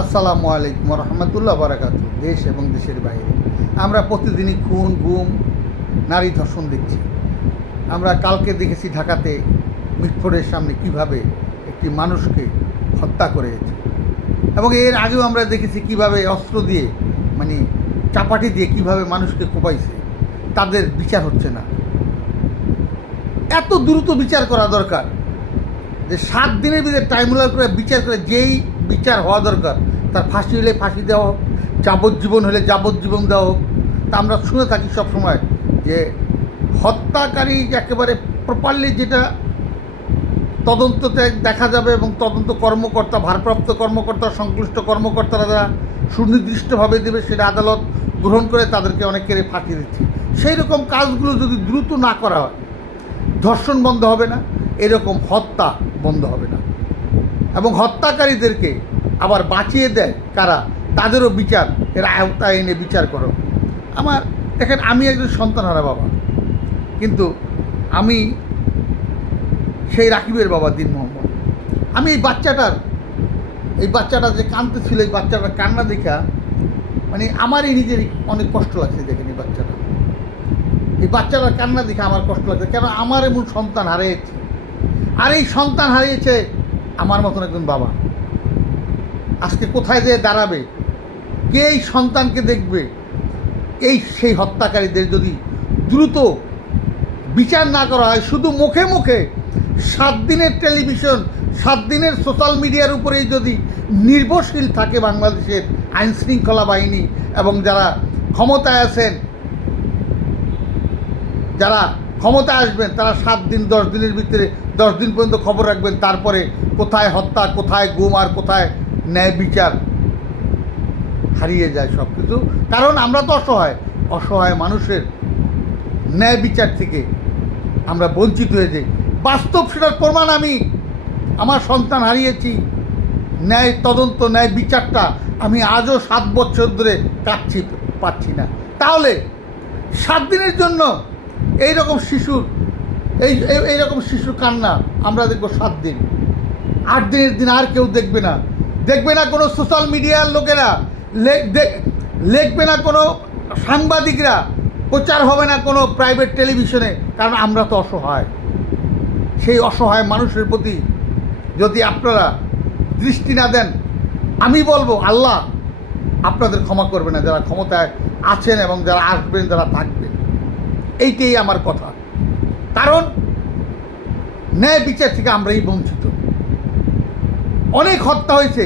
আসসালামু আলাইকুম রহমতুল্লাহ বারাকাতু। দেশ এবং দেশের বাইরে আমরা প্রতিদিনই খুন, গুম, নারী ধর্ষণ দেখছি। আমরা কালকে দেখেছি ঢাকাতে মিটফোর্ডের সামনে কিভাবে একটি মানুষকে হত্যা করেছে, এবং এর আগেও আমরা দেখেছি কিভাবে অস্ত্র দিয়ে চাপাটি দিয়ে কিভাবে মানুষকে কোপাইছে। তাদের বিচার হচ্ছে না। এত দ্রুত বিচার করা দরকার যে 7 দিনের ভিতরে টাইমুলার করে বিচার করে যেই বিচার হওয়া দরকার, তার ফাঁসি হলে ফাঁসি দেওয়া হোক, যাবজ্জীবন হলে যাবজ্জীবন দেওয়া হোক। তা আমরা শুনে থাকি সবসময় যে হত্যাকারী একেবারে প্রপারলি যেটা তদন্ততে দেখা যাবে, এবং তদন্ত কর্মকর্তা, ভারপ্রাপ্ত কর্মকর্তা, সংশ্লিষ্ট কর্মকর্তারা যারা সুনির্দিষ্টভাবে দেবে সেটা আদালত গ্রহণ করে তাদেরকে অনেকের ফাঁসি দিচ্ছে। সেই রকম কাজগুলো যদি দ্রুত না করা হয়, ধর্ষণ বন্ধ হবে না, এরকম হত্যা বন্ধ হবে না। এবং হত্যাকারীদেরকে আবার বাঁচিয়ে দেয় কারা, তাদেরও বিচার এর আওতায় এনে বিচার করো। দেখেন, আমি একজন সন্তানহারা বাবা, কিন্তু আমি সেই রাকিবের বাবা দিন মোহাম্মদ। আমি এই বাচ্চাটা যে কাঁদতেছিল, এই বাচ্চাটার কান্না দেখা আমারই নিজেরই অনেক কষ্ট লাগছে। দেখেন, এই বাচ্চাটার কান্না দেখে আমার কষ্ট লাগছে। কেন? আমার এমন সন্তান হারিয়েছে, আর এই সন্তান হারিয়েছে আমার মতন একজন বাবা। আজকে কোথায় যেয়ে দাঁড়াবে, কে এই সন্তানকে দেখবে? সেই হত্যাকারীদের যদি দ্রুত বিচার না করা হয়, শুধু মুখে মুখে 7 দিনের টেলিভিশন, 7 দিনের সোশ্যাল মিডিয়ার উপরেই যদি নির্ভরশীল থাকে বাংলাদেশের আইন শৃঙ্খলা বাহিনী, এবং যারা ক্ষমতায় আছেন, যারা ক্ষমতায় আসবেন, তারা 7 দিন 10 দিনের ভিতরে 10 দিন পর্যন্ত খবর রাখবেন, তারপরে কোথায় হত্যা, কোথায় গুম, আর কোথায় ন্যায় বিচার হারিয়ে যায় সব কিছু। কারণ আমরা তো অসহায় মানুষের ন্যায় বিচার থেকে আমরা বঞ্চিত হয়ে যাই। বাস্তব সেটার প্রমাণ আমি আমার সন্তান হারিয়েছি, ন্যায় তদন্ত, ন্যায় বিচারটা আমি আজও 7 বছর ধরে পাচ্ছি না। তাহলে 7 দিনের জন্য এইরকম শিশুর কান্না আমরা দেখব 7 দিন, 8 দিনের দিন আর কেউ দেখবে না কোনো সোশ্যাল মিডিয়ার লোকেরা, লিখবে না কোনো সাংবাদিকরা, প্রচার হবে না কোনো প্রাইভেট টেলিভিশনে। কারণ আমরা তো অসহায়। সেই অসহায় মানুষের প্রতি যদি আপনারা দৃষ্টি না দেন, আমি বলবো আল্লাহ আপনাদের ক্ষমা করবে না, যারা ক্ষমতায় আছেন এবং যারা আসবেন, যারা থাকবেন। এইটাই আমার কথা। কারণ ন্যায় বিচার থেকে আমরাই বঞ্চিত। অনেক হত্যা হয়েছে,